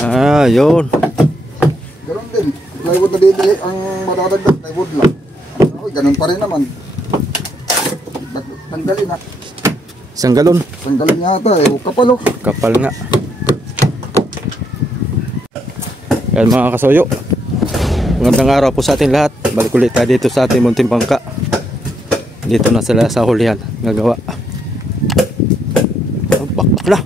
Ah, yun. Ganun din. Plywood na bibili ang madadagdag, plywood lang. Ganun pa rin naman. Tanggalin na. Isang galon. Tanggalin yata eh. Kapal oh. Kapal nga. Yan mga kasoyo. Magandang araw po sa ating lahat. Balik ulit tayo dito sa ating munting bangka. Dito na sila sa hulihan. Gagawa. Bakla.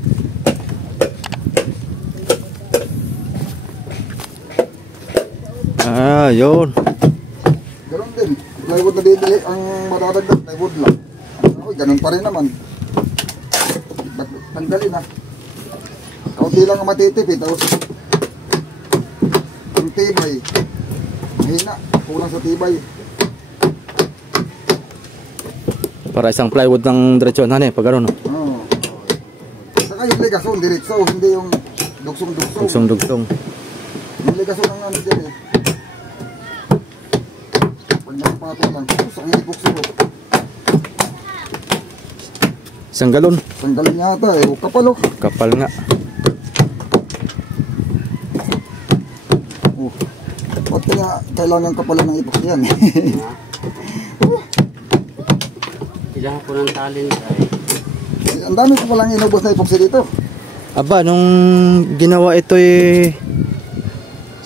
Ah, yun. Ganun din. Plywood na bibili ang madadagdag, plywood lang. Ganun pa rin naman. Tanggalin na. Kaunti lang ang matitipid. Tapos ang tibay. Mahina. Kulang sa tibay. Para isang plywood ng diretsyonan pag ano no? Oo. Saka yung ligason, diretso. Hindi yung dugsong-dugsong. Dugsong-dugsong. Yung ligason ang ano dyan eh. Pag nakapatong lang. Tapos ang ipok-suro. Isang galon. Tanggalin yata eh. Kapal oh. Kapal nga. Oh. Ba't kaya kailangan kapalan ng ipok yan? Kailangan po ng talent ay. Ang dami ko palang inubos na epoxy dito. Aba, nung ginawa ito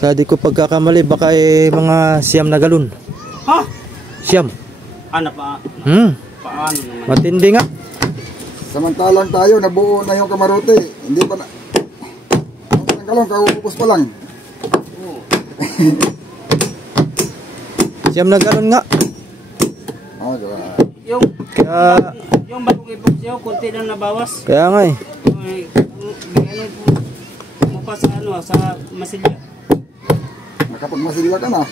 sa di ko pagkakamali, baka mga siyam na galon. Ha? Siyam. Ano pa? Paano naman? Matindi nga. Samantalang tayo, nabuo na yung kamarote. Hindi pa na... Ang kalong, kaubos pa lang. Siyam na galon nga. Oh, diba? Yung bagong ipok siya, kunti lang nabawas. Kaya nga Ano mo pa sa ano, sa masilya. Nakapagmasilya ka na.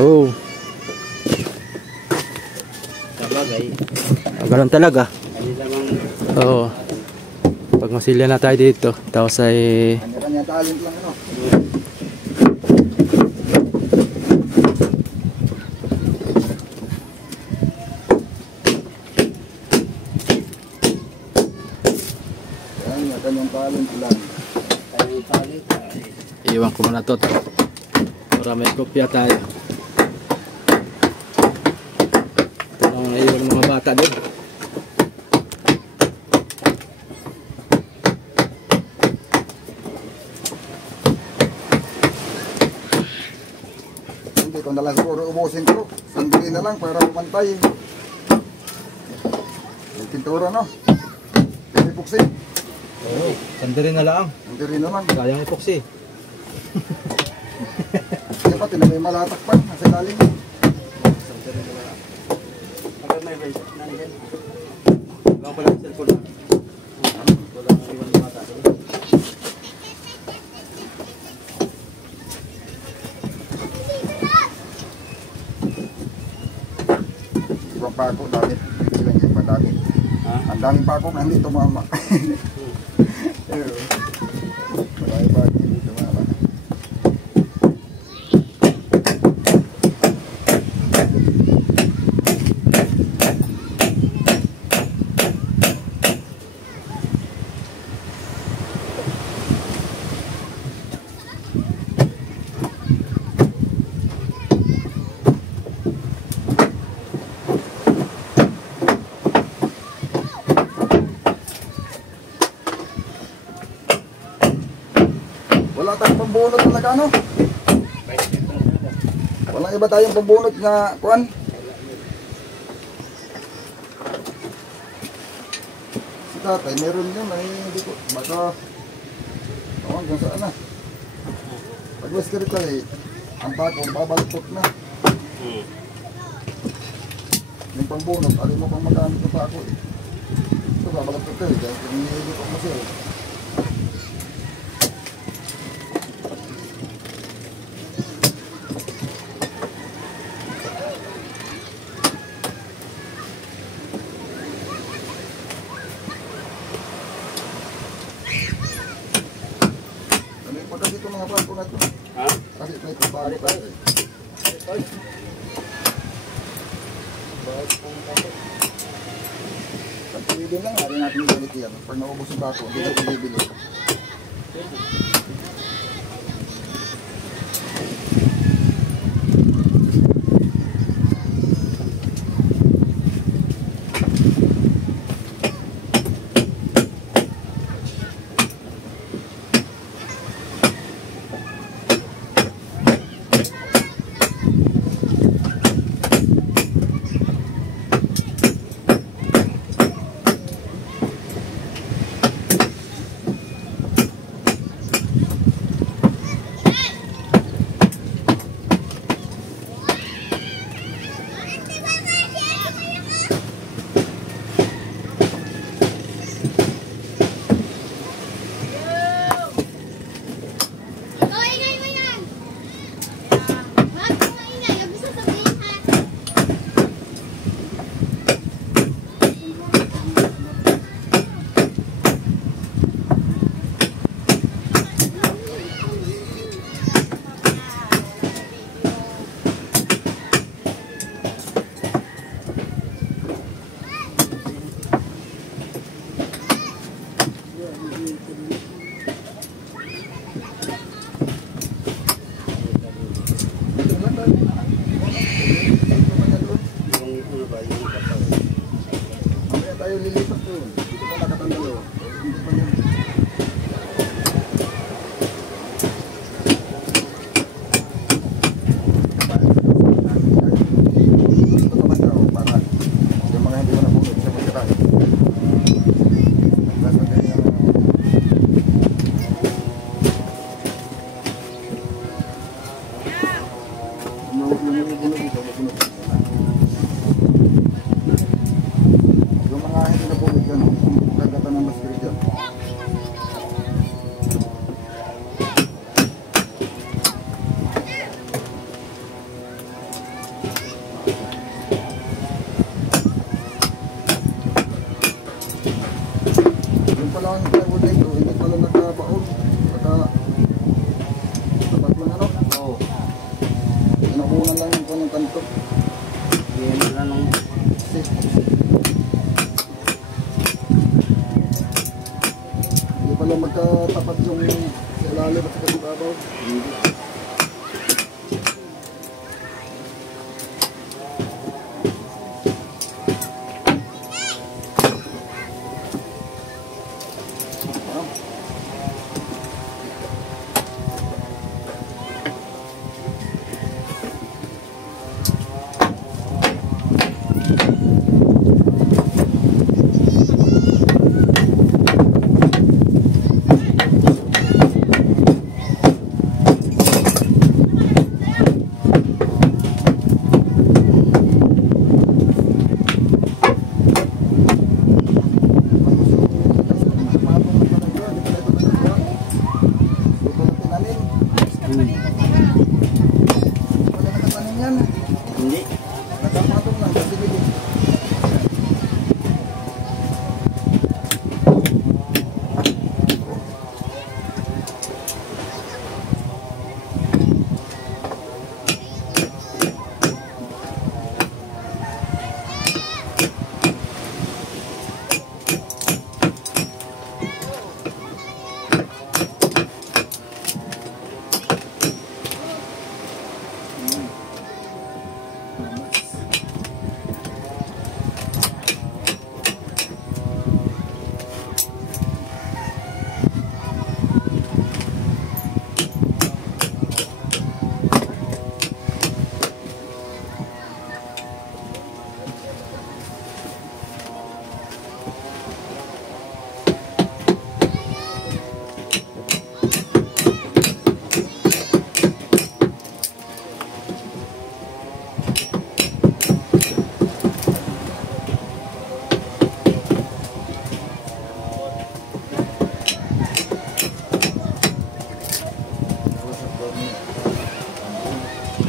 Oh. Sabagay. Galon talaga. Ano lamang... Oo. Pag masilya na tayo dito, tapos ay... Kanya-kanya talent lang ano. Kanyang talent lang. Kanyang talent ay... Iwan ko muna to. Para may kopya tayo. Ito lang naiwan mga bata din. Hindi ko nalang siguro ubusin ko. Sandali na lang para pumantay. Yung pintura no. Yung epoxy. Oo. Sandali na lang. Sandali na lang. Kayang epoxy. Kaya pati na may malatak pa. Nasa ilalim. Pag may version na niyan. Iwan ko lang yung cellphone. Wala nang iwan ng bata. Ibang pako dami. Silang yung madami. Ang daming pako na hindi tumama. Marami hindi tumama. Wala tayong pambunot talaga ano? Walang iba tayong pambunot na kuan? Si tatay meron yun ay hindi ko baka tawag kung saan na. Pag western tayo ang pako babaluktot na. Yung pambunot alin mo pang magamit ng pako ito babaluktot tayo dahil hindi ko mo siya Pagkas ito mga pako na ito. Ha? Kasi may pabalik pa ito. Pag-ibig lang, hari natin yung galit yan. Pag naubos yung pako, hindi natin bibili. Mamaya tayo lilipat doon. Dito pa nakatandalo. Hindi pa yun. Dito pa basta o para yung mga hindi mo nabunod sa mga katang. Naglasan kayo yung bunod dito, mabunod dito. Yung mga hindi na bumig dyan, kagatan ng maskiri dyan. Yung pala ang plywood dito, hindi pala nagkabaon. Dapat mo na no? Oo. Inakunan lang yung punong kanto. Yan na lang. Hindi pala magkatapat yung ilalim at sa kababaw. Hindi. Nagpapatong lang, kasi dito.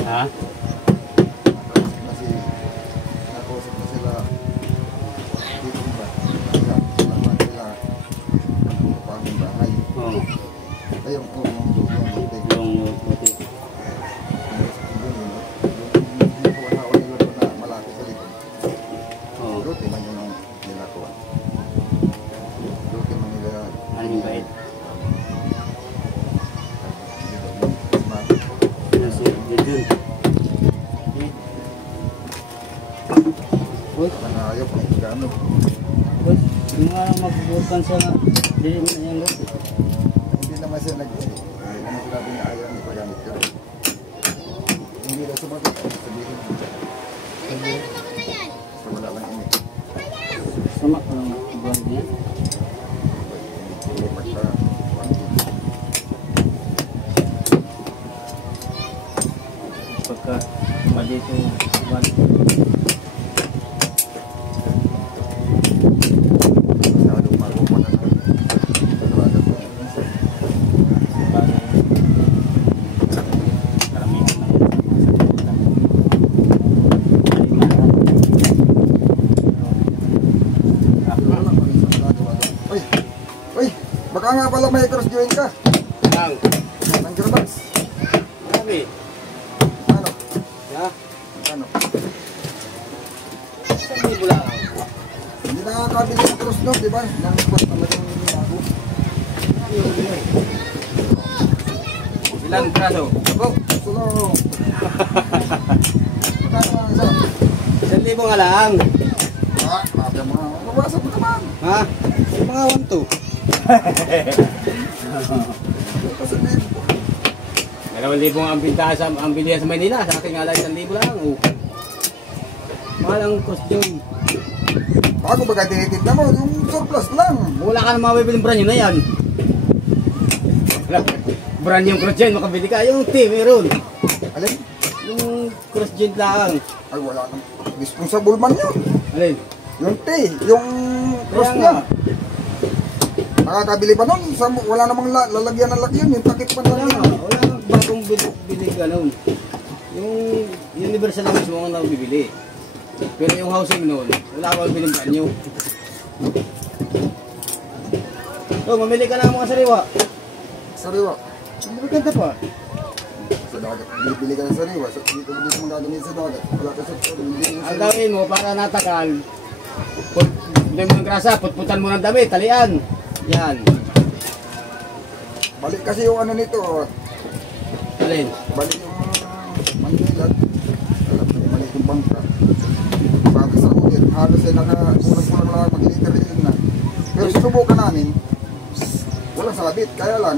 Ha? Kasi nakausap na sila dito ba? Nalaman sila ang panging bahay. Oo. Ay, yung buti. Yung buti. Yung kuwanawan nila doon na malaki sa likod. Oo. Buti man yun ang nilakuan. Buti man nila. Ano yung bait? subukan sa dili mo na yung loto. Hindi naman siya nag-edit. Ano sinabi niya ayaw niya pagamit ka. Hindi daw sumagot. Sabihin mo. Basta wala lang ini. Sama ko lang buwan niya. Hindi pagka Pagka malito buwan. baka nga pala may cross join ka. Lang. Ng Gearbox. Sabi. Ano? Ya. Ano? Sabi mo lang. Hindi nakakabili ng cross no, di ba? Nang pas talagang ako. Ilang praso? Ako, sulo. Magkano ang isa? 1,000 nga lang. Ah, mabaya mo nga. Mabasa mo naman. Ha? Mga 1,200. Kasi hindi. 2,000 ang bintahan sa ang bilihan sa Maynila. Sa akin nga lang 1,000 lang. Oh. Mahal ang costume. Bago baga tinitignan mo, yung surplus lang. Wala ka na mabibiling brand yun na yan. Brand yung cross gen, makabili ka. Yung T, meron. Alin? Yung cross gen lang. Ay, wala nang responsible man yun. Alin? Yung T, yung cross Kaya niya. nga. Nakakabili pa nun, wala namang lalagyan ng laki yun, yung takip pa Wala lang nga. yun. Wala nga bagong bili ganun. Yung universal lang mismo ang nabibili. Pero yung housing noon, wala ka biling brand new. So, mamili ka ng mga sariwa. Sariwa. Maganda pa. Sa dagat, bibili ka ng sariwa. Dito mo gagawin sa dagat. Wala ka sa hindi mo Ang gawin mo para natagal, hindi mo ng grasa, putputan mo ng damit, talian. Yan. Balik kasi yung ano nito. Alin? Balik yung Manila. Alam mo, balik yung bangka. Para sa ulit, halos ay nakakulang-kulang lang mag-liter na. Pero sinubukan namin, walang sabit. Kaya lang,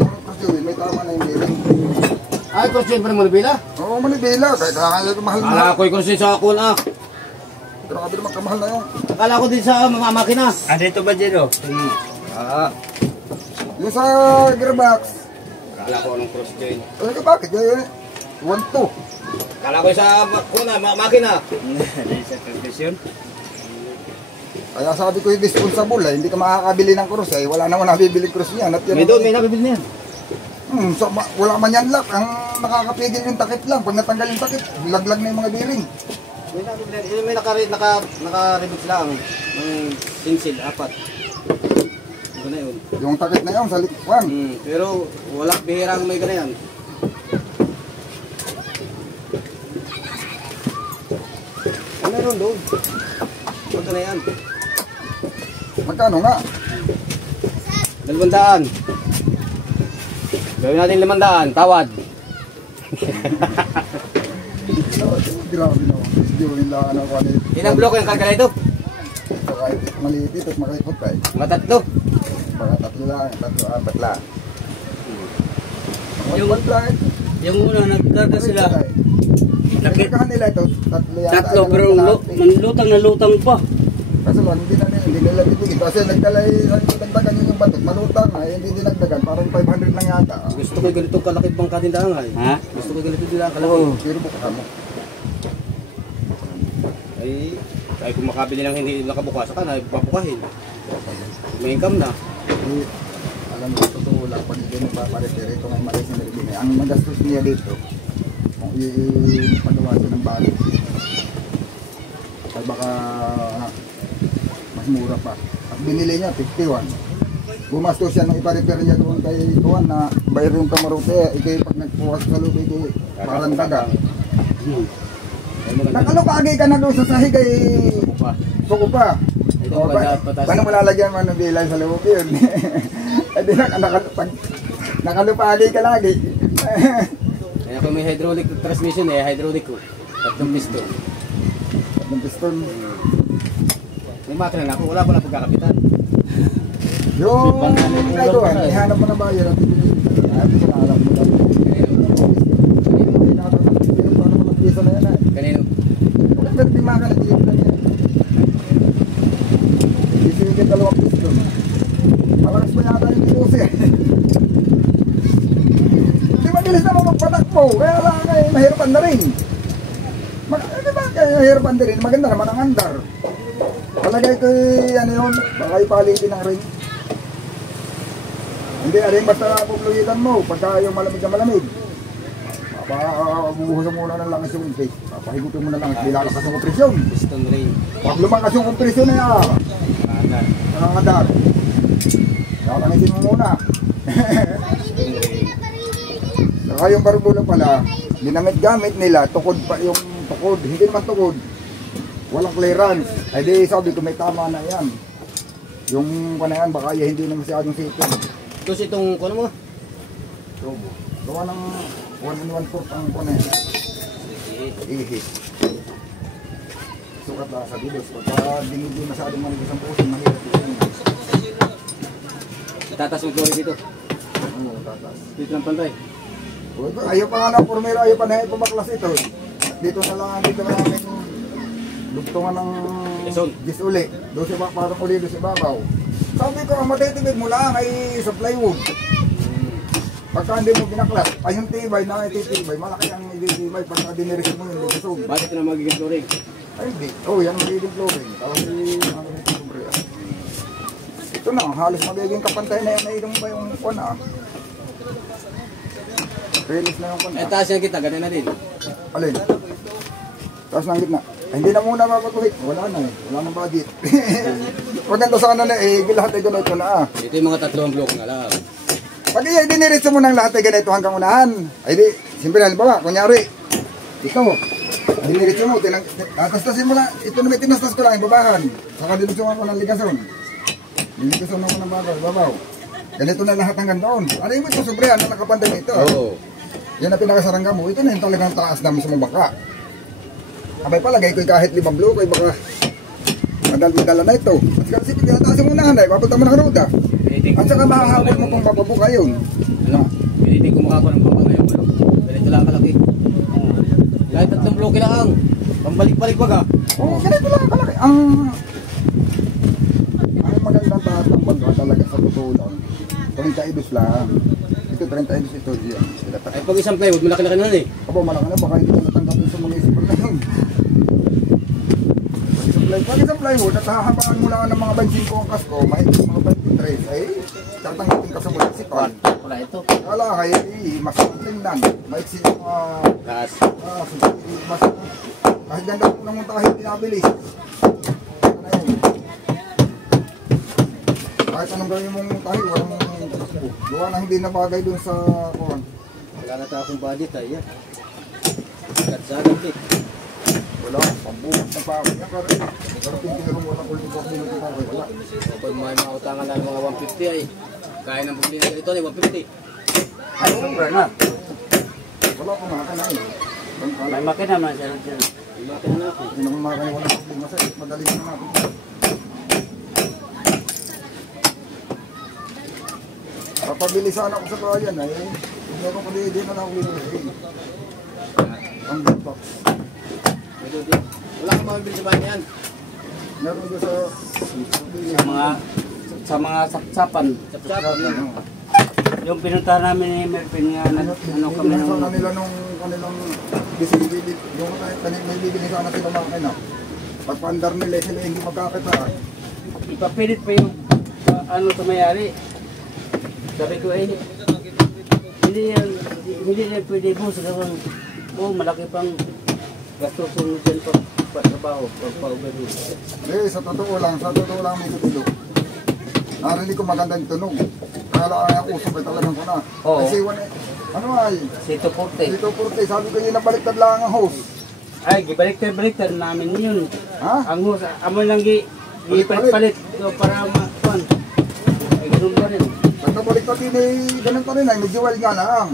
yung crossway, may tama na yung bearing. Ay, kursin pa naman nabila? Oo, manibela. Kaya kaya mahal na. Akala ko yung kursin sa akon ah. Grabe naman kamahal na yun. Akala ko din sa mga makina. Ah, dito ba, Jero? Ah, Yung sa Gearbox, akala ko anong cross join. ay ka bakit? 1-2. Akala ko sa makina. Sa transmission? Kaya sabi ko yung responsible hindi ka makakabili ng cross wala naman nabibili cross niyan. At yan, May doon, may nabibili na yan. wala man yan lock. Ang nakakapigil yung takip lang. Pag natanggal yung takip, laglag na yung mga bearing. May nabibili na yan. May naka-reboot lang. Ng tinsil, 4. Ito na yun. Yung takip na yun sa likwan. Pero wala bihirang may ganyan. Ano meron doon? Ito na yan. Magkano nga? 200. Gawin natin 500. Tawad. Grabe na. Video nila ano ko ano. Ilang block yung karga ito? Kahit maliit ito at makaikot ka Mga 3. Baka 3 lang, 4 lang. Yung- lang. Yung una, nagkarga sila. Nakikahan nila ito, 3 yata. Tatlo, pero manlutang na lutang pa. Kaso lang, hindi nila bibigyan. Kasi nagdalay, dagdagan yun yung batot. Malutang hindi dinagdagan. Parang 500 lang yata. Gusto ko yung ganitong kalaki bang katindaan ay. Ha? Gusto ko yung ganito nila kalaki. Pero buka mo. Ay kung makabili lang hindi nakabukas ka na, papukahin. May income na. Alam mo, totoo lang. Pag hindi nagpaparepair, ito nga yung malis na nilibigay. Ang magastos niya dito, kung ipagawasan ng bago, ay baka mas mura pa. At binili niya, 51. Bumastos siya nung iparepair niya doon kay Tuan na bayar yung kamarote. Ikay pag nagpukas sa loob, ikay parang daga. Nakalukagay ka na doon sa sahig ay suko pa. Ito O, maganda patas. paano malalagyan mo ng bilay sa loob yun? Eh di nakalupagay ka lagi. Kaya kung may hydraulic transmission hydraulic ko. 3 piston. Ng piston. May makina na ako, wala ko na pagkakapitan. Yung ito, ihanap mo na ba yun? At alam mo lang. Kanino? Bakit di makalagyan na yan? Isigit 2 piso. Malakas pa yata yung pinusi. Hindi mabilis naman magpatakbo. Kaya lang mahirapan na rin. Diba kaya mahirapan na rin? Maganda naman ang andar. Palagay ko ano yun, baka ipalitin ng ring. Hindi, aling basta puplugitan mo pagka yung malamig na malamig. Buhusan muna ng langis yung intake. Papahigutin mo na langis, nilalakas yung kompresyon. Piston ring. Pag lumakas yung kompresyon na yan, nakakadar. Nakakanisin mo muna. Saka yung barbula pala, ginamit-gamit nila, tukod pa yung tukod. Hindi naman tukod. Walang clearance. Ay di sabi ko may tama na yan. Yung kanayan baka hindi na masyadong sipin. Tapos itong, ano mo? Turbo. Gawa ng 1 1/4 ang kanayan. Ihit. Sukat lang sa bilos. Pagka dinigil masyadong manigas ang puso, mahirap yun. Natatas yung glory dito. Oo, tatas. Dito ng pantay. Ayaw pa nga na, Formero, ayaw pa na ipabaklas ito. Dito na lang, dito na namin lugtungan ng gis uli. Doon si parang uli doon si Babaw. Sabi ko, ang matitibig mo lang ay sa plywood. Pagka hindi mo binaklas, ay yung tibay na ititibay, malaki ang ititibay pagka diniris mo yung lugasog. Bakit na magiging flooring? Ay hindi. Oh, yan magiging flooring. Tapos ito na, halos magiging kapantay na yan na ilong ba yung kuwan ah. Release na yung kuwan ah. Taas yung kita, ganun na din. Alin? Taas ng gitna. Ay, hindi na muna mapatuhit. Wala na eh. Wala nang budget. Maganda sana na eh. Lahat ay ganito na ah. Ito yung mga 3 block na lang. Pag diniritso mo ng lahat ay ganito hanggang unahan. Ay di, simple na halimbawa. Kunyari, ito. Diniritso mo. Tatastasin mo na. Ito na may tinastas ko lang. Ibabahan. Saka dinutsungan ko ng ligason. Niligason ako ng babaw. Ganito na lahat hanggang doon. Ano yung ito? Sobrehan na nakapantay na ito. Oo. Yan ang pinakasarangga mo. Ito na yung talagang taas namin sa mabangka. Abay palagay ko kahit 5 block ay baka madala na ito. At kasi pinataas mo unahan ay papunta mo ng roda. At saka mahahabol mo kung mapabuka yun. Ano? Pilitin ko makakuha ng pampa ngayon. Ganito lang kalaki. Kahit 3 block lang. Pambalik-balik wag ha. Oo, ganito lang kalaki. Ang magandang taas ng bangka talaga sa totoo lang. 32 lang. Ito 32 ito. Ay pag isang plywood, malaki-laki na eh. Aba, malaki na. Baka hindi na natanggapin sa municipal na yun. Pag isang plywood at hahabaan mo lang ng mga 25 ang kasko, mahigit mga 23, ay tatanggapin ka sa municipal. Wala ito. Wala kaya mas tingnan. Maiksi yung Taas. mas kahit ganda kung namuntahin pinabilis. Kahit anong gawin mong tayo, walang takbo. Gawa na hindi na bagay dun sa kuwan. Wala na tayo akong budget ay yan. Agad-sagad eh. Wala, pambukas na pa ako niya. Pero pintinero mo walang ulit ako nito pa. Wala. Kapag may mga utangan na mga 150 ay kaya ng bumili na ito ay 150. Ay, sobra na. Wala akong makakana eh. May makina naman siya dyan. May makina na ako. Hindi naman makakana walang problema sa'yo. Madali na natin. Papabilisan ako sa bayan ay meron ko din na lang ulit eh. Ang laptop. Wala kang mabibili sa bahay yan. Meron ko Sa mga saksapan. Chap-chap. Yung pinuntahan namin ni Mervin nga, ano kami Pinasa nung... nila nung kanilang bisibilid. Yung may bibili sana sila makina. Pagpandar nila sila hindi magkakita. Ipapilit pa yung ano sa mayari. Sabi ko eh, hindi yan pwede mo sa gawang, malaki pang gastusin mo dyan pagtrabaho, pagpa-overhead. Eh, sa totoo lang may tutulog. Narinig ko magandang tunog. Kaya lang ang usap ay talagang ko na. Oo. Kasi ano ay? Sito Porte. Dito Porte, sabi ko yun na baliktad lang ang host. Ay, gibaliktad namin yun. Ha? Ang hus, amo lang gipalit-palit para makuan. Ay, ganun pa rin. Basta baliktad din eh, ganun pa rin ay, medyo wild nga lang.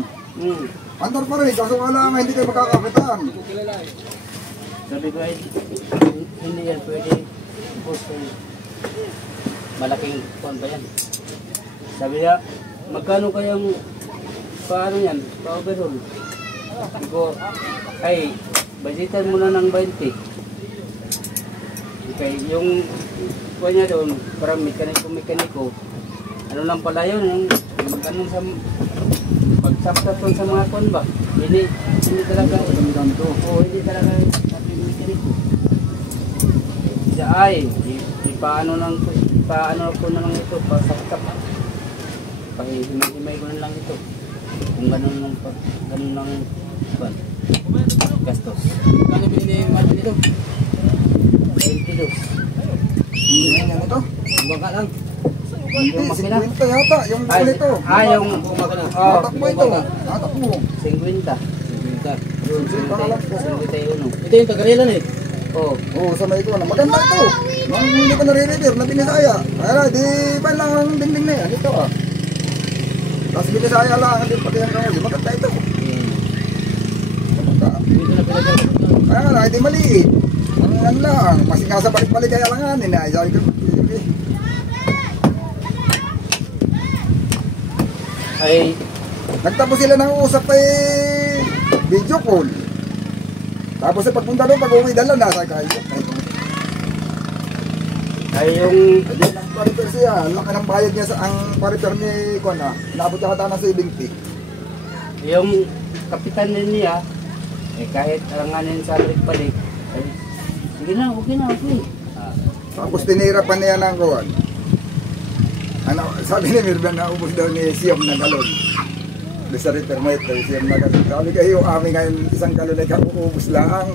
Andar pa rin, kaso nga lang hindi kayo magkakakitaan. Sabi ko ay, hindi yan pwede. Malaking kuan ba yan? Sabi niya, magkano kayang paano yan? Pa-overhaul? Sabi ko, ay, budgetan mo na ng 20. Okay, yung kuha niya doon, parang mekaniko. Ano lang pala yun, yung magkano sa pagsapsap sa mga kon ba? Hindi talaga. Oo, hindi talaga sabi ng mekaniko. Siya ay, ipaano ko na lang ito, pasapsap. Pahihimay ko na lang ito. Kung ganun lang gastos. Kano binili yung ano dito? 22. Hindi na ito. Baka lang. Hindi, 50 yata, yung kulito. Yung Natakbo ito. Natakbo. 50. 51. Ito yung tagarilan eh. Oo. Oo, sa may ko na. Maganda ito. Nung hindi ko nare-repair, na binisaya. Kaya di ba lang ang dingding na yan? Ito ah. Tapos binisaya lang, hindi pati ang kawali. Maganda ito. Maganda. Dito na pinagkakot. Kaya nga, hindi maliit. Ang ano lang, masingasa balik-balik kaya lang nga. Sabi ko, Ay, nagtapos sila ng usap video call. Tapos pagpunta doon, pag-uwi dala, nasa kayo. ay yung Hindi, nag-pariper siya. Laki ng bayad niya sa ang pariper ni Kona. Naabot siya kata ng 70. yung kapitan din niya, kahit alanganin sa balik-balik, ay, sige na, okay. Tapos tinira pa niya ng kuwan. Ano, sabi ni Mirban na ubos daw ni Siyam na galon. Doon sa repairmate, Siyam na galon. Sabi kayo, amin ngayon isang galon ay kaubos lang.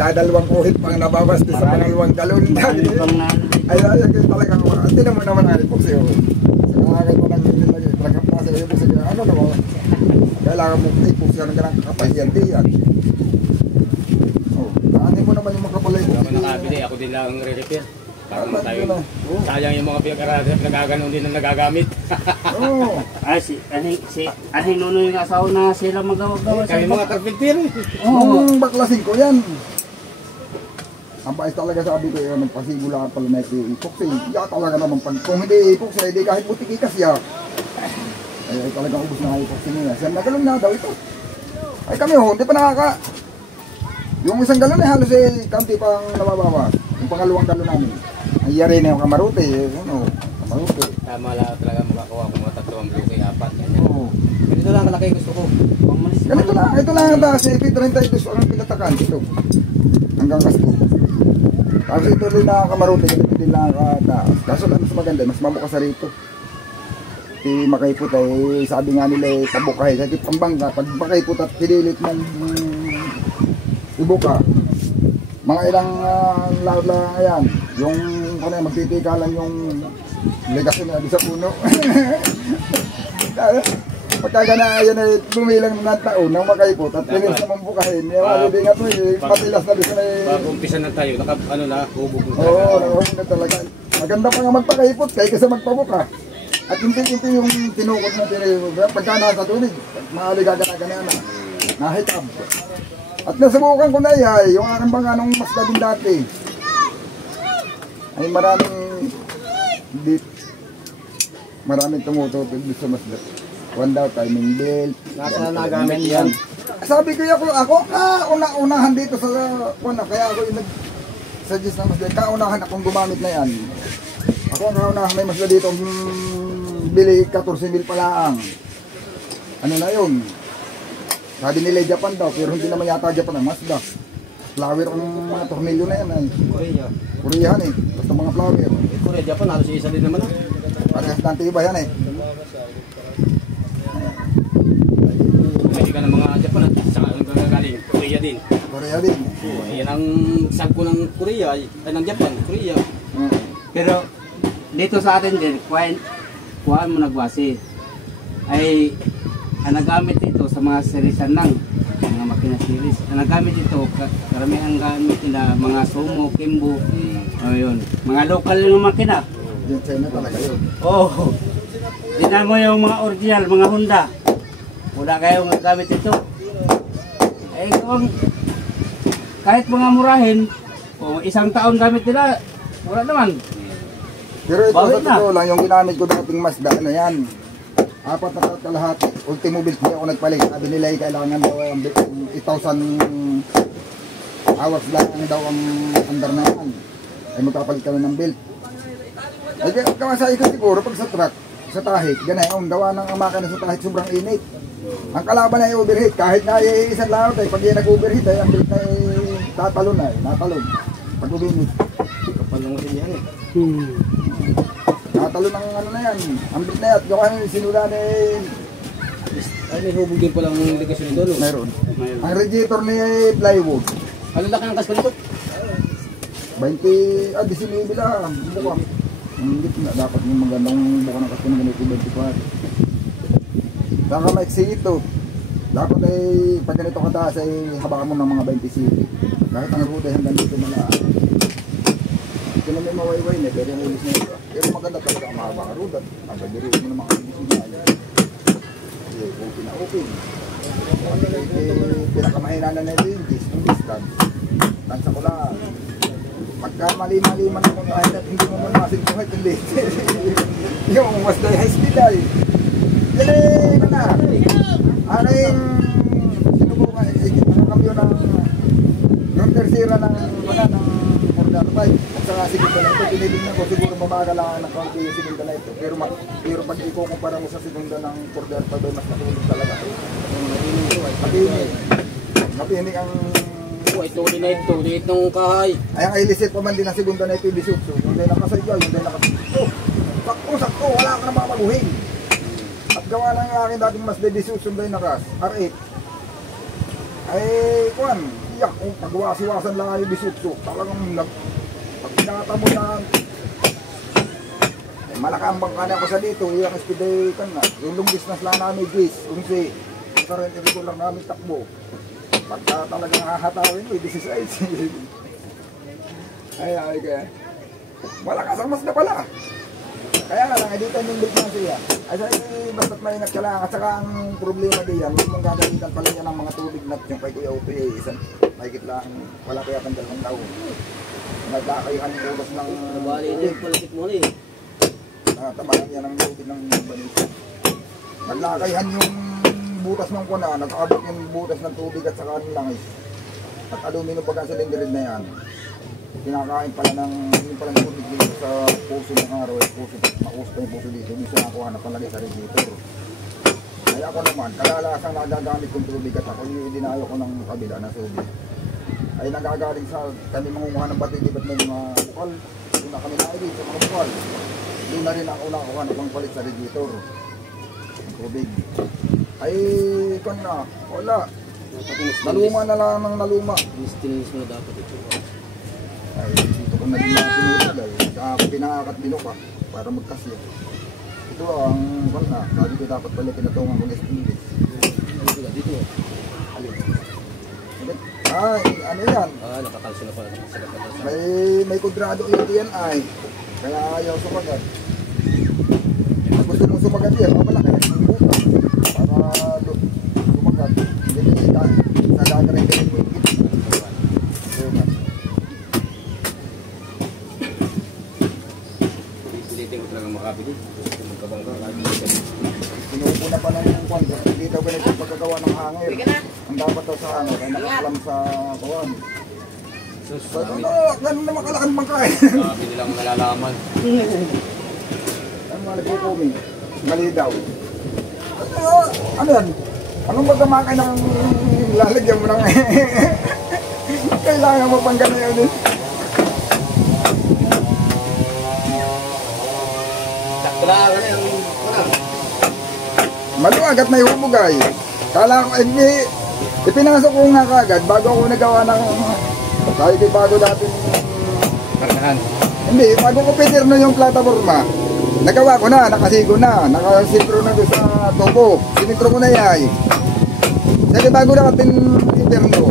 Dadalawang uhit pang nababas sa pangalawang galon. Marami pang na, Ay, talagang tinan mo naman ang ipoks yun. Sa kakakay mo nang nilagay, talagang nasa iyo sa kanya, ano naman, kailangan mo ipoks yan ng kapahiyan-tiyan. Oh, naanin mo naman yung makapalay ko. Ako nakabili, ako din lang ang re-repair. Para naman tayo. Yun, oh. Sayang yung mga pinag-aralan, nagaganon din ang nagagamit. Oo. si Nuno yung asawa na sila magawa-gawa Kami mga carpenter. Nung baklasin ko yan. Ang bais talaga sabi ko yun, nagpasigula pala na ito ipoks eh. Kaya talaga naman, kung hindi ipoks eh, di kahit butikikas ya. Ay talagang ubos na ipoks niya. Siyam na galon na daw ito. Ay kami ho, hindi pa nakaka... Yung isang galon eh, halos eh, kanti pang nababawas. Yung pangalawang galon namin. Ay yari na yung kamarote eh. Ano, kamarote. Tama lang talaga makakuha ko mga 3 bloke, 4. Oo. Ganito lang kalaki gusto ko. Ganito lang, ito lang ang taas eh. P32 ang pinatakan ito. Hanggang kasko. Tapos ito rin nakakamarote, ganito din nakakataas. Kaso lang mas maganda, mas mabukas sa rito. Si Makaipot ay sabi nga nila eh, tabukay. Sa Pambangka, pag Makaipot at pinilit ng ibuka, mga ilang lahat lang yan. Yung kung ano, magtitikalan yung legasyon na sa puno. Pagka gana yan ay bumilang ng taon ng Makaipot at pinis naman bukahin. Yung din nga ito eh, matilas na bisa na eh. Bago umpisa na tayo, ano na, hubog na Oo, talaga. nakahubog na talaga. Maganda pa nga magpakaipot kaysa magpabuka. At hindi yung tinukot na tinukot. Pagka nasa tunig, maaligaga na ganyan na. Nahitab. At nasubukan ko na yung aking banga nung mas din dati. Ay maraming tumututog sa masdat. One daw, timing belt. Nasa nagamit yan. Sabi ko ako una-unahan dito sa una, kaya ako yung nag-suggest ng masdat. Kaunahan akong gumamit na yan. Ako ang kaunahan may masdat dito, bili 14,000 pala ang. Ano na yun? Sabi nila Japan daw, pero hindi naman yata Japan ang Mazda. Flower ang mga tornilyo na yan. Korea. Koreahan eh, basta mga flower. Korea, Japan, halos isa din naman. Parehas dante iba yan eh. Kasi ka ng mga Japan at saka ang galing, Korea din. Korea din. Yan ang sagko ng Korea, ay ng Japan, Korea. Pero dito sa atin din, kuhaan mo nagwasi. Ay ang nagamit ito sa mga serisan lang, mga makina series. Ang nagamit ito, karamihan gamit nila, mga Sumo, Kimbo, ayun, mga local yung makina. Yung China talaga yun. Oh, tingnan mo yung mga original, mga Honda. Wala kayong nagamit ito. Eh kung kahit mga murahin, o isang taon gamit nila, wala naman. Pero ito Bawit sa na. totoo lang, yung ginamit ko dating Mazda, ano yan? 4 na taon kalahati. Ultimo build, hindi ako nagpalit. Sabi nila kailangan daw ang 8,000 hours lang daw ang under na yan. Ay magpapalit kami ng build. Ay kamasay ko siguro pag sa truck, sa tahit, ganayon, gawa ng makina sa tahit sobrang init. Ang kalaban ay overheat, kahit na isang lahat ay pag yan nag-overheat ay ang build na tatalon ay, natalon. Pag uminit. Kapal ng masin yan eh. Natalon ang ano na yan, ang build na yan. Gawa ng sinulan eh, Ay, may hubog din palang ligasyon nito, no? meron. Ang radiator ni plywood. Ano laki ng kasko nito? 19 lang, buka. Ang gitna, dapat yung magandang buka ng kasko ng ganito 24. Saka maiksi ito. Dapat ay pag ganito kataas ay habakan mo ng mga 20 cc. Kahit ang ruta hanggang dito na lang. Ito na may mawayway na, pero yung ulis na ito. Pero maganda talaga ang mahaba ka ruta. Nagagiriw mo ng mga cc na. Okay na okay. Pinakamahina na ito yung distance. Tansa ko lang. Pagka mali-mali-man mo kahit hindi mo man masing-buhay, hindi. Yung mas dahil high speed ay. Yan eh, ito na. Ano yung sinubukan, ang kambyo ng yung tersira ng Ford R5 at saka segunda na ito, pinilignan ko siguro mamaga lang ng kaunti yung segunda na ito. Pero pag ikukumpara mo sa segunda ng Ford R5 ay mas matulog talaga. Mapinig ang Ito tuloy na ito, liit ng kahay. ay ang ilisit pa man din ang segunda na ito ibisutso. Yung dahil nakasaywa, yung dahil nakasaywa. Sakto, wala ka na mamaguhin. At gawa ng akin dating mas dedisutso dahil nakas, R8. Ay, kuwan, iyak kung pagwasiwasan lang ay bisutso. Talagang pag pinata mo na, malakambang ka na ako sa dito, iyak speed ay kan na. Yung long distance lang namin, Gis, unsi. Current ito lang namin takbo. Pagka talagang hahatawin mo, 16. Ay, kaya. Malakas ang mas na pala. Kaya nga lang, dito yung break na siya. Ay, basta't maingat ka lang. At saka ang problema diyan, huwag mong gagamitan pala yan ng mga tubig na yung kay Kuya UPA. Isang mahigit lang, wala kaya kang 2 taon. Nagkakayuhan yung ulos ng Nabali din, palapit mo eh. tabahan yan ng tubig ng banisa. Naglakayhan yung butas ng kuna, nag-abot yung butas ng tubig at saka ng langis. At aluminum pagka sa lingerid na yan. Kinakain pala ng tubig dito sa puso ng araw. Mausap pa yung puso dito. Hindi siya nakuha na palagay sa radiator. Kaya ako naman, kalalasang nagagamit kong tubig at ako yung dinayo ko ng kabila na tubig. Ay nagagaling sa kami mangunguha ng batidi ba't may mga bukal. Doon na kami naibig sa mga bukal. Doon na rin ang unang kuha na pang palit sa radiator. Ang tubig. Ay, kung na, wala. Naluma na lang ng naluma. Tinis mo dapat ito. Ay, dito ko na din mga sinunod ay. Saka ako pinakat binuka para magkasya. Ito ang, kung na, sabi ko dapat pala pinatungan ko ng English. Dito. Alin? Ay, ano yan? Nakakalso na pala. May kudrado yung DNI. Kaya ayaw sumagat. Kung gusto mong sumagat yan, papalaki na yung buka. Para sumagat. Hindi sa gagawin ka rin mo yung git. Pilitin ko talaga makabili. Magkabangga. Pinupuna pa ng kwanza. Hindi daw ganito yung pagkagawa ng hangir. Ang dapat daw sa hangir ay nakakalam sa kawan. So, ganun na makalakan bang kain. Sabi nilang nalalaman. Ano mga nagpupumi? Mali daw. Ano yan? Anong magkamakay ng lalagyan mo ng kailangan mo pang ganayon din. Sakto lang na yung Maluwag at may humugay. Kala ko, ipinasok ko nga kagad bago ako nagawa ng kahit bago dati karnahan. hindi, bago ko pitirno yung plataforma nagawa ko na, nakasigo na nakasintro na doon sa tubo sinintro ko na yan kasi bago na katin interno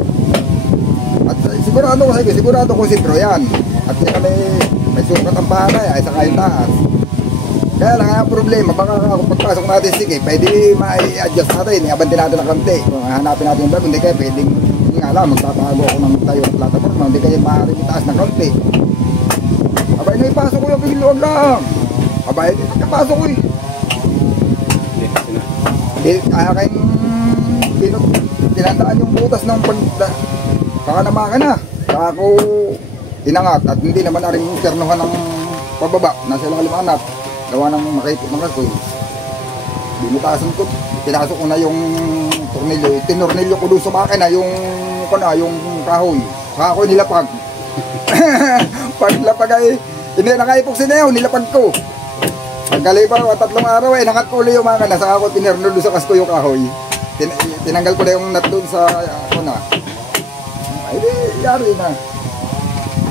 at sigurado ko sintro yan at yan may sukat ang pahanay ay saka yung taas kaya lang ang problema baka kung pagpasok natin sige pwede ma-adjust natin abantin natin ang kante kung hanapin natin yung bag hindi kaya pwedeng hindi nga alam magtatago ako ng tayo ng plataforma hindi kaya maaaring itaas na kante abay na may pasok ko yung bigluwag lang. Abay, di pagkapasok ko eh. Aking tinandaan yung butas ng baka namakan na. Saka ako inangat at hindi naman na rin ternuhan ng pababa. Nasa ilalim anak. Gawa ng makaipot ng kaskoy. Binutasan ko, pinasok ko na yung tornilyo. Tinornilyo ko doon sa makina yung kahoy. Saka ako nilapag. Paglapag ay hindi nakaipok sinayaw, nilapag ko. Pagkaliban ko 3 araw ay nakat ko ulit yung makina. Saka ako tinernol doon sa kaskoy yung kahoy. Tinanggal ko na yung nut doon sa ay di, yari na.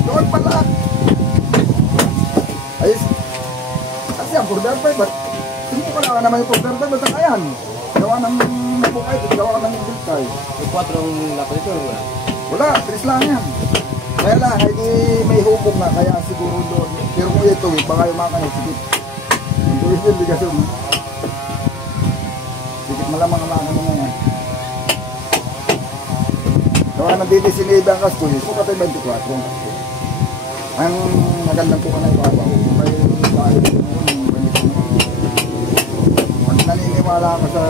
Doon pala. Ay, kasi ang border pa, ba't sumuko na naman yung border pa, ba't ayan? Gawa ng bukay, gawa ng bilkay. Yung 4 ang lapad ito, wala? Wala, 3 lang yan. Kaya lang, hindi may hubog na, kaya siguro doon. Pero kung ito, baka yung mga kanagsigit. Ang tuwis yung bigasyon. Sigit malamang ang mga kanina yan. Gawa ng dito sinida ang kastoy, so katay 24 ang kastoy. Ang magandang po ka na ibabaw, may bahay din mo ng ganito. Pag naniniwala ka sa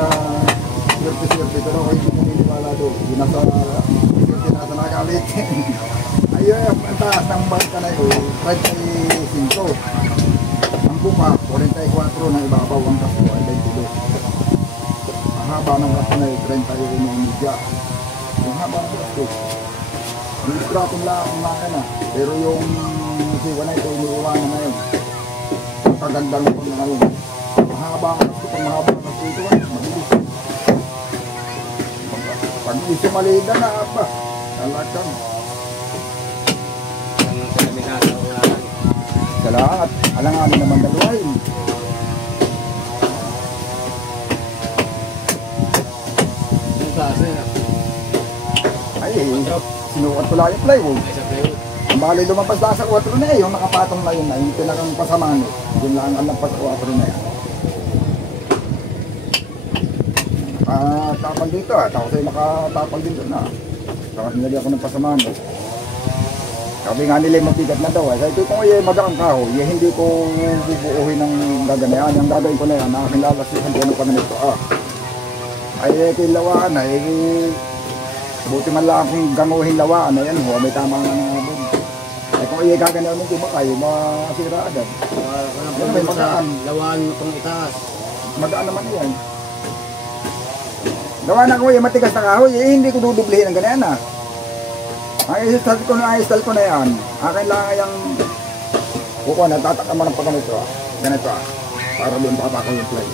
swerte-swerte, pero kung hindi naniniwala doon, yun nasa swerte na sa nagalit. Ayun, ang taas ng bangka na yun, 35. Ang buka, 44 na ibabaw ang kastoy, ay 22. Ang haba ng kastoy na yun, 31 ng media. Yung haba ng kastoy. Yung stratong lang ang makina, pero yung siwa na ito, iniiwanan na yun. Ang kagandang ko na ngayon. Mahaba ang kastoy, pag mahaba ang kastoy ito, mabilis. Pag isumalida na, ba, talagang. Salamat, alanganin naman dalawain. Yung klase na. Ay, sinukat ko lang yung plywood. Ang bali lumampas lang sa 4 na yung nakapatong na yun na, yung pinakang pasaman. Yun lang ang lampas sa 4 na yan. Nakatapal dito tapos ay nakatapal dito na. Tapos nilagyan ako ng pasaman. Sabi nga nila mabigat na daw. Sabi ko kung magaang kahoy, hindi ko bubuuhin ng gaganayan. Ang gagawin ko na yan, aking lalasihan ko ng panganito. Ay kilawaan na, buti man lang akong ganguhin lawaan na yan, may tamang doon. Ay kung gaganayan ng tiba kayo, masira agad. May magaan. Lawaan itong itaas. Magaan naman yan. Gawa na ko matigas na kahoy, hindi ko dudublihin ng ganyan na. Ang i-install ko na yan, akin lang yung kukuha na, tatakama ng pagganito ganito para doon pakapakaw yung play.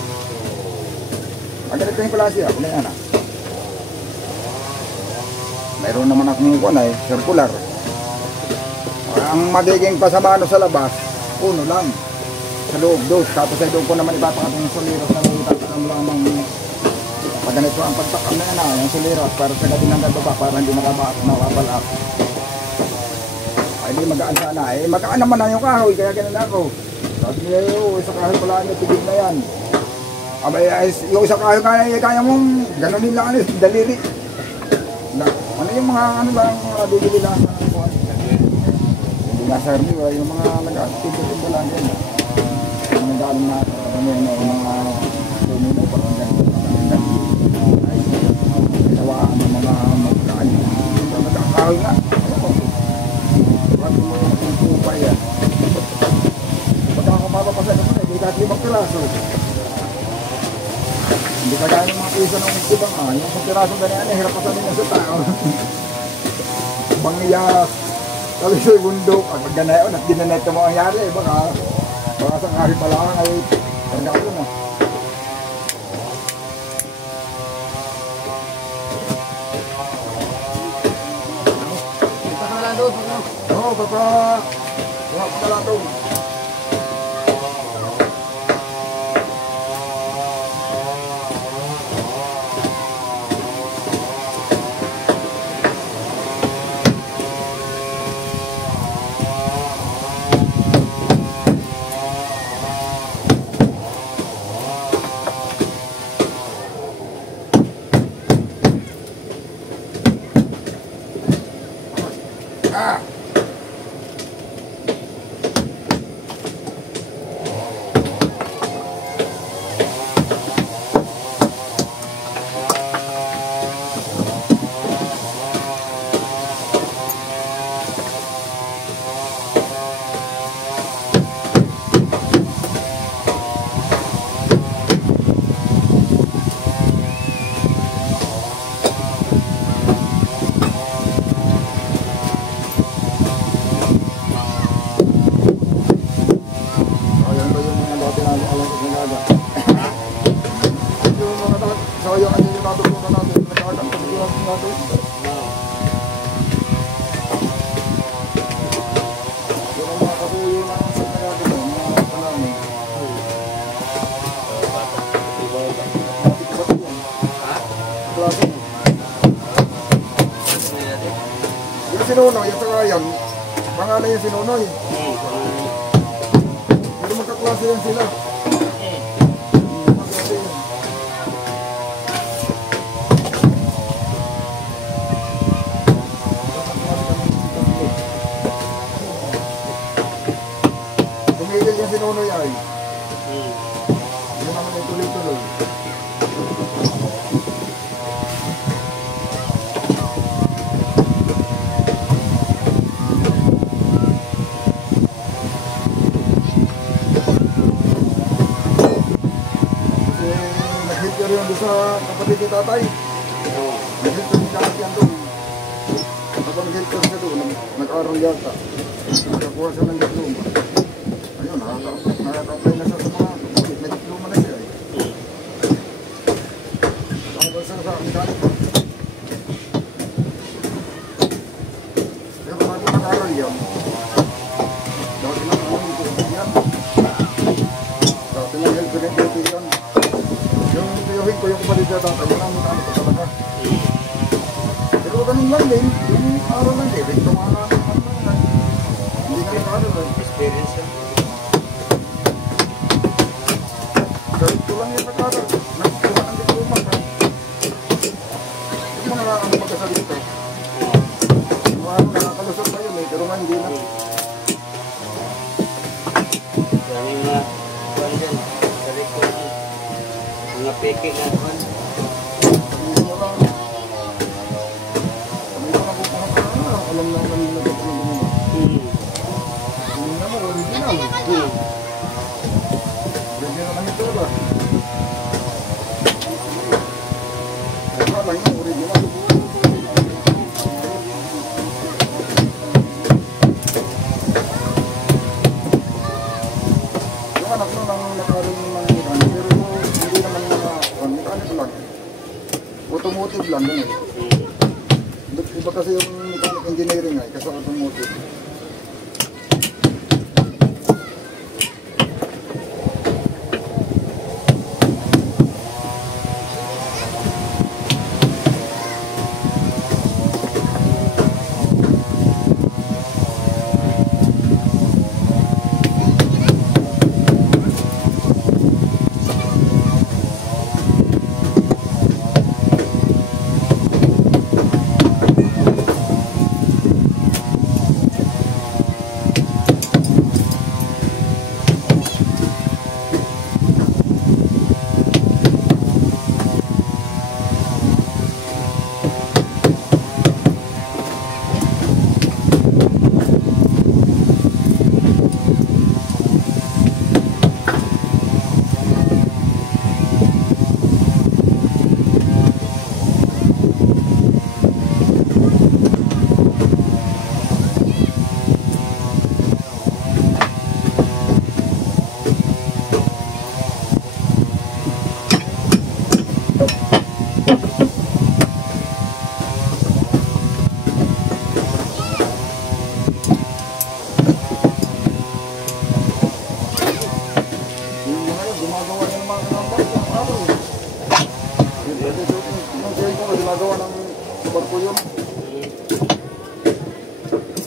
Ganito yung klase na yan mayroon naman akong kukuha na circular. Ang magiging pasamano sa labas, 1 lang sa loob, 2, tapos ay doon ko naman ipapakatong yung suliros na tatakam lamang pag ganito ang pagtakam na yan yung suliros para sa gabi ng baba para hindi nakabalak. Ay di magaan sana magaan naman na yung kahoy kaya ganun ako. Sabi niya isa kahoy pala niya tigil na yan. Abay yung isa kahoy kaya mong ganunin lang daliri. Ano yung mga lang bibili lang sa kuwan. Hindi nga sir yung mga nag-activity lang din. Yung nag-aalam na yung mga tumuno parang ganun. Gawaan ng mga magkaan. Nagkakaroon nga. Ba't mo yung tupay yan? Pagka ako mapapasan naman hindi kahit 5 piraso. Hindi ka gano'n mga piso ng ibang yung piraso ganyan hirap pasanin niya sa tao. Bangiyas. Sabi sa'yo bundok. At pag ganayon at dinanet mo ang yari baka sa kahit pala ay pagkakaroon na. Oo, papa. Huwag ka lang doon. Kaya ano yung natutunan natin, nagkakang pagkulang natin. Yung mga kabuyo na sa nagkakita, mga panamig. Klase mo. Yung sinunoy, yung sakayan, pangalan yung sinunoy. Pero magkaklase yan sila. Magkaklase yan. Tumigil yung sinunoy ay. Hindi naman yung tuloy-tuloy. Nag-hit ka rin doon sa kapatid ni tatay. Nag-hit ka rin kahit yan doon. Kapag nag-hit ka siya doon, nag-aral yata. Nakakuha siya ng diploma. Ayun, nakaka-apply na siya sa mga may diploma na siya. Nakakal siya sa mechanic. Pero bago nag-aral yan, dati lang alam ito yan. Dati lang help ko rin ito yan. Yung tuyuhin ko yung kapatid niya tatay, yun ang mechanic ko talaga. Pero ganun lang din, yung araw lang din, ito mga hindi na nag-aral lang. Experience yan. Kahit ko lang yung nag-aral, nagkuha ng diploma. Hindi mo nakakang magkasalita. Yung ano, nakakalusot pa yun eh, pero nga hindi na. Daming mga kuwan dyan. Dari ko mga peke na kuwan. Hindi mo lang. Kami ko nakukuha ka na, alam na kami na ito ng gumawa. Hindi naman, original. Original lang ito ba? Wala lang yung original. Yung anak mo nang nakaroon ng mga mechanic, pero hindi naman mga mechanic lang. Automotive lang, ganun. Iba kasi yung mechanic engineering ay, kasi automotive. Yung mga yun, gumagawa ng mga barko, ang araw eh. Yung sayo ko, gumagawa ng barko yun.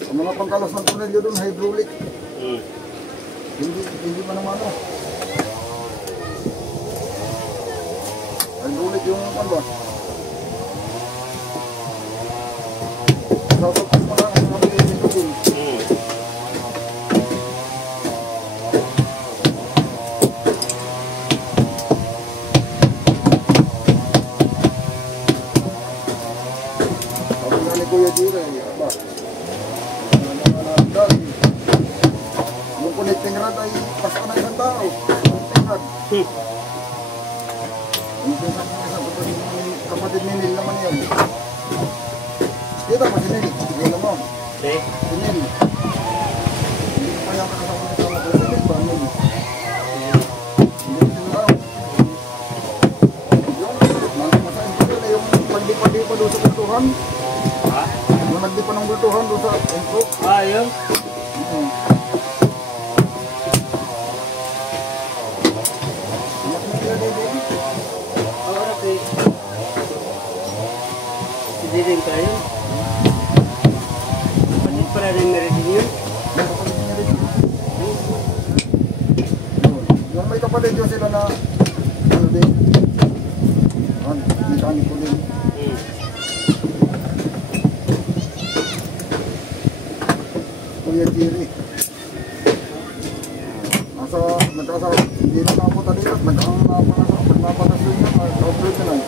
Ang mga pangkalas ng tunelyo doon, hydraulic. Hindi man naman ano. Hydraulic yung ano ba? Sasapos mo lang ang mga pinili ko doon. Sabi nga ni Kuya Jira, aba, yung connecting rod ay pasko na isang tao. Connecting rod. Yung pinsan niya sa kapatid ni Nil naman yun. Kita mo si Nil, hindi mo. Si Nil. Hindi ko pa yung kasama ko sa mga si Nil ba? Nil. Hindi ko sila. Yung, nagdipa-dipa doon sa bultuhan. Ha? Yung nagdipa ng bultuhan doon sa intro. Yun. Okay. Hindi rin kayo. Kapatid pala rin na rin yun. Yung may kapatid yun sila na ano din. Mekaniko din. Kuya Jerry. Nagkasarap. Hindi na napunta dito. Nagpapatas yun yan. Nag-operate na lang.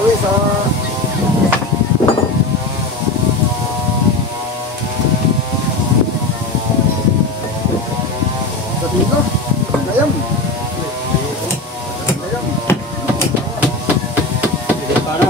Uwi sa dito, Gayam. Hindi para.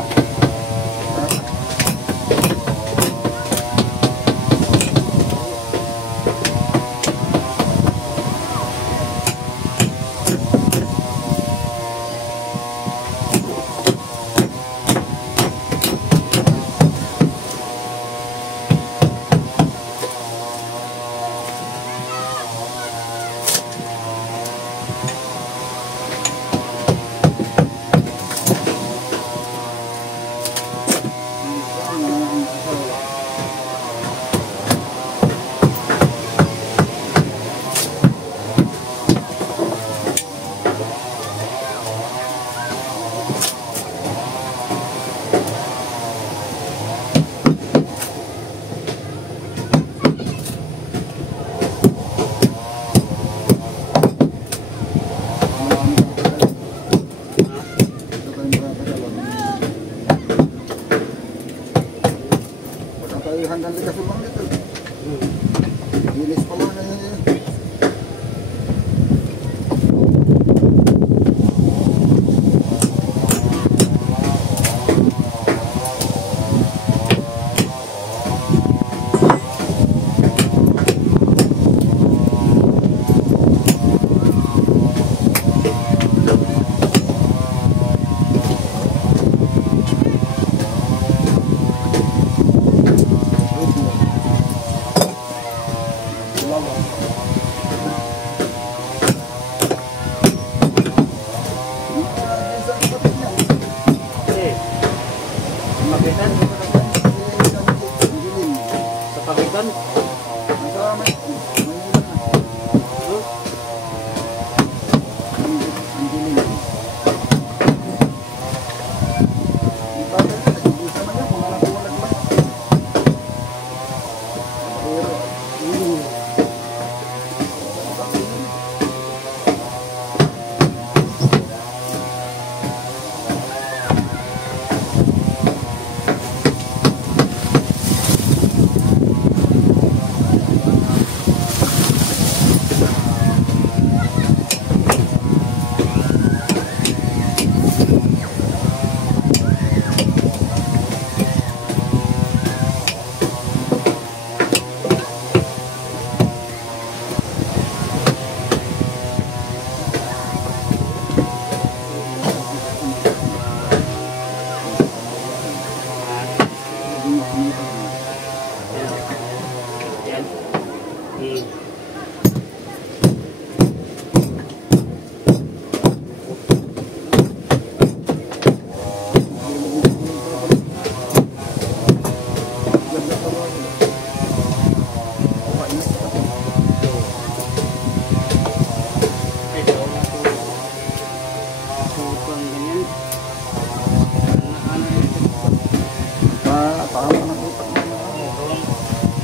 Hanggang di kasulong dito. Linis pa lang ngayon yun. Pakitan? Sa pakitan?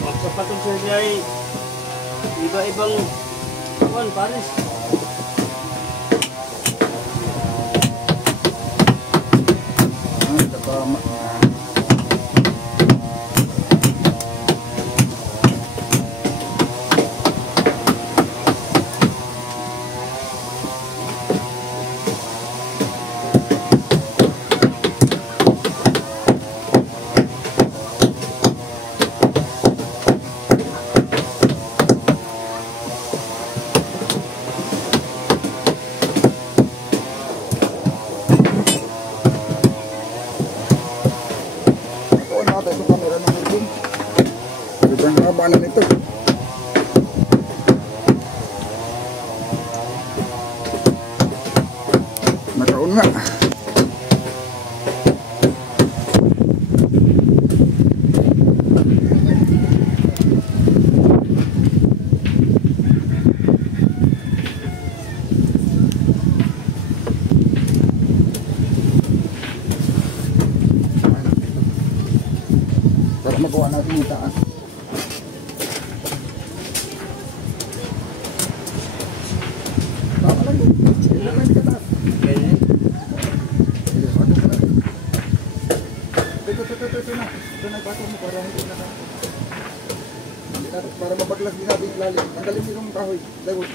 Magkapatid siya ay iba-ibang kuwan, pares. baba na nito. Nakaon na. Para magawa natin yung taas. Tama lang yun. Ilan ka taas. Ganyan. Ito na. Ito na bato mo para hindi na. Para mapaglas din natin yung lalim. Tanggalin mo yung kahoy. Dawod.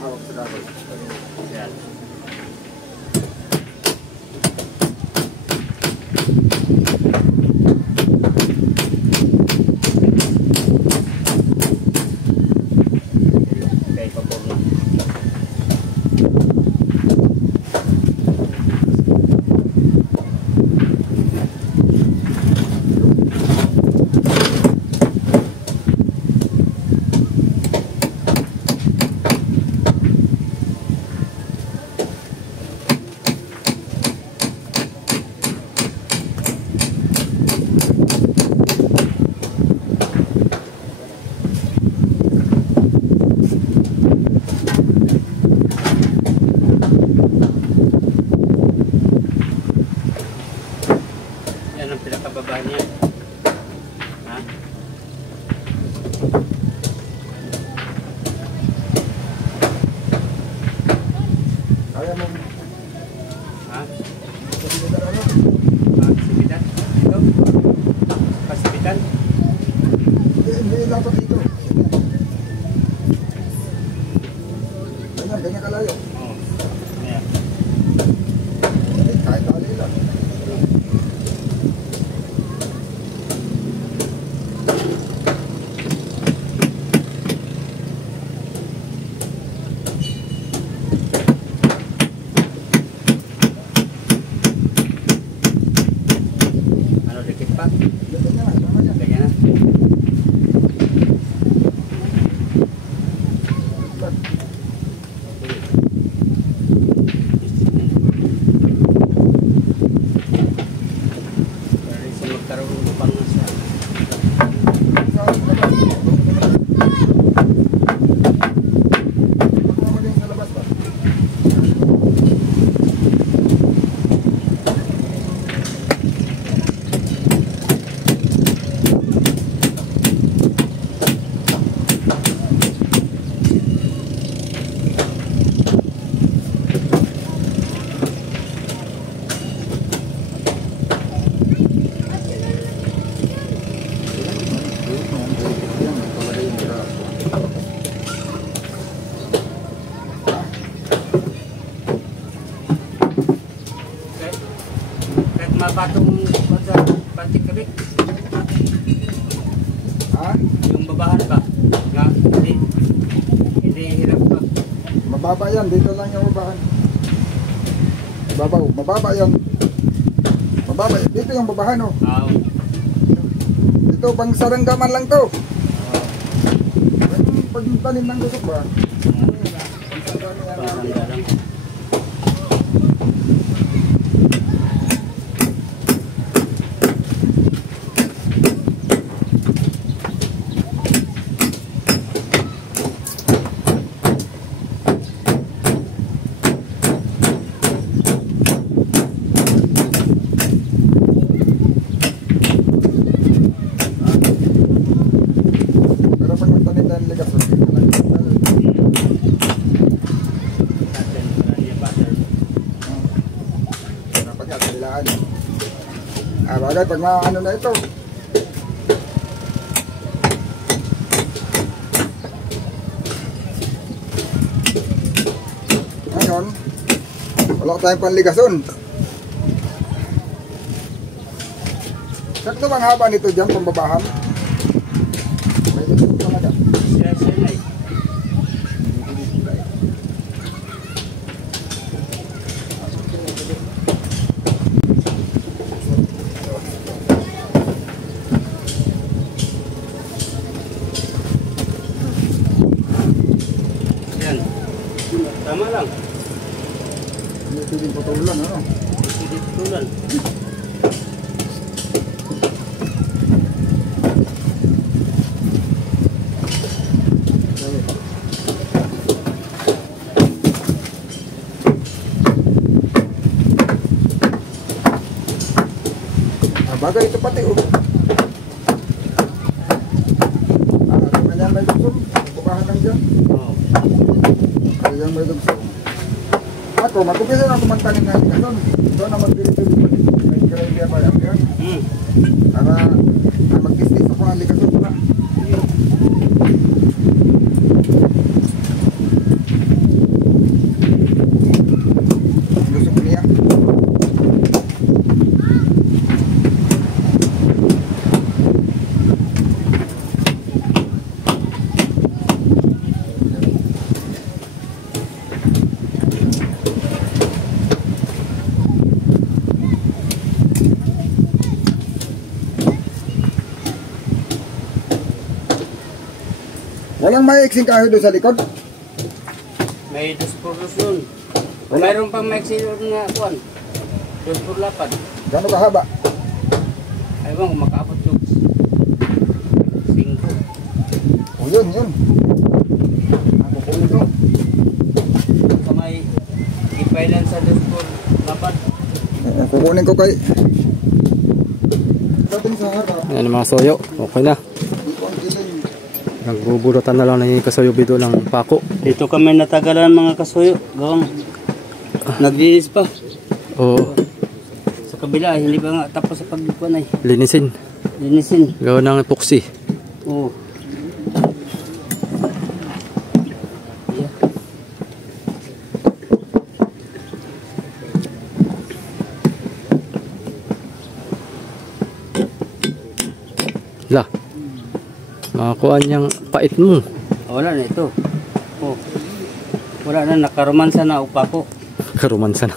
Hawak sa kahoy. Yan. Okay, papor na. Yan ang pinakababa niya. Ha? Kaya mo. Ha? Pasibitan? Ito? Pasibitan? Hindi dapat dito. Ganyan kalayo. Oo. Ayan. Kahit tali lang. Ano, dikit pa? Ganyan na, sama yan. Ganyan na. Para isa magkaroon upang sa Sa labas ba? kahit mapatong sa bantik kami, Ha? yung babahan pa, nga hindi hirap pa. Mababa yan, dito lang yung babahan. Babaw, mababa yan. Mababa, dito yung babahan oh. Dito pang saranggaman lang to. Pag tanim ng gusok ba? Panganda lang. Pero pag magtanim ng ligas, dito lang yung Natin, niya butter. dapat yan, kailangan. Bagay, pag maano na ito. Ngayon, wala tayong panligason. Sakto bang haba nito dyan, pambabahan? May dito talaga. Sila eh. Yan. Tama lang. Hindi pwedeng putulan, ano? Hindi tutulan. Bagay ito pati, oh. Ganyan may dugsong. Bukahan lang dyan. Oo. Ganyan may dugsong. Ako, magkumpisa na kumagtanim na ito. Doon na magbili-bili. May kremya pa yan. Para mag-business ako ang likasot na. Lusok niya. Walang maiksing kahoy doon sa likod. May dos yun. Mayroon pang maiksi doon nga kuwan. Dos por lapad. Gano'n kahaba? Ayaw kung makaabot yung 5. O yun. Ako po ito. Sa may ipailan sa dos por lapad. Kukunin ko kay... Dating sa harap. Ayan mga soyo, okay na. Dito ang kiling. Nagbuburutan na lang ni Kasoyo Bido ng pako. Dito kami natagalan mga kasuyo. Gawang naglinis pa. O Sa kabila, hindi pa nga tapos sa pagkuhan ay. linisin. Linisin. Gawa ng epoxy. Oo. La. Makakuha niyang pait mo. Wala na ito. Oh. Wala na, nakaromansa na upa ko. Karomansa na.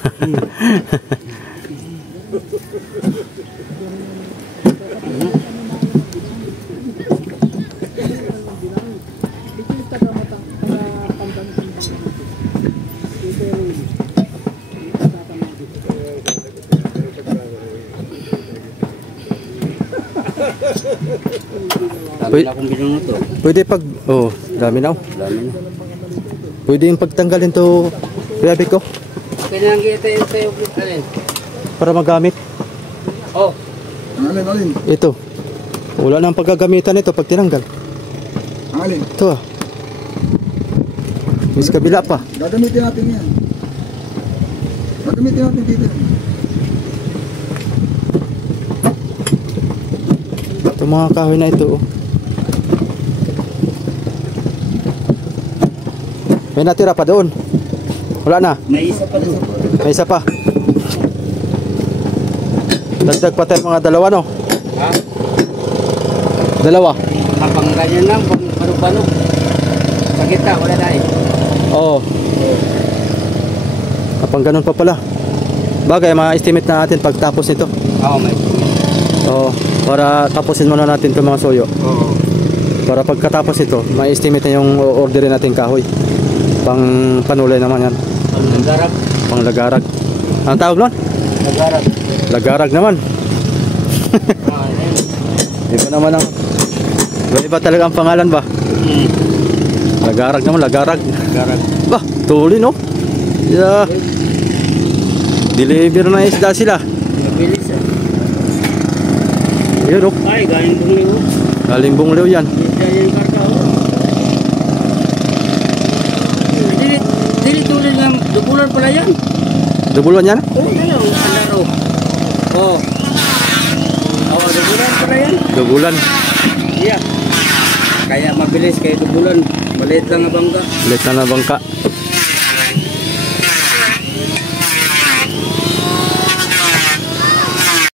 Dami na akong binunuto. Pwede pag... Oh, dami na. Dami na. Pwede yung pagtanggalin to. Grabe ko. Okay na lang kita yung tayo. Alin? Para magamit. Oh. Alin. Ito. Wala nang paggagamitan ito pag tinanggal. Alin. Ito ah. Mas kabila pa. Gagamitin natin yan. Gagamitin natin dito. Itong mga kahoy na ito. Oh. May natira pa doon. Wala na. May isa pa doon. May isa pa. Dagdag pa tayo mga dalawa, no? Ha? Dalawa. Kapang ganyan lang, pang panog-panog. Sa kita, wala na eh. Oo. Kapag ganun pa pala. Bagay, ma-estimate na natin pagtapos nito. Oo, may. Oo. Para tapusin muna natin itong mga soyo. Oo. Para pagkatapos ito, ma-estimate na yung orderin natin kahoy. Pang panulay naman yan. Pang lagarag. Pang lagarag. Ang tawag nun? Lagarag. Lagarag naman. Ayun. Iba naman ang... Iba talaga ang pangalan ba? Lagarag naman, lagarag. Lagarag. Bah, tuloy no? Yeah. Deliver na isda sila. Mabilis ah. Yun, oh. Ay, galing bumili ko. Galing Bunglew yan. Dahil yung karga ko. Dili tulad ng dubulan pala yan. Dubuluan yan? Oo, yan ang kalaro. Oo. Oo, dubulan pala yan. Dubulan. Iya. Kaya mabilis, kaya dubulan. Maliit lang ang bangka. Ulit na bangka.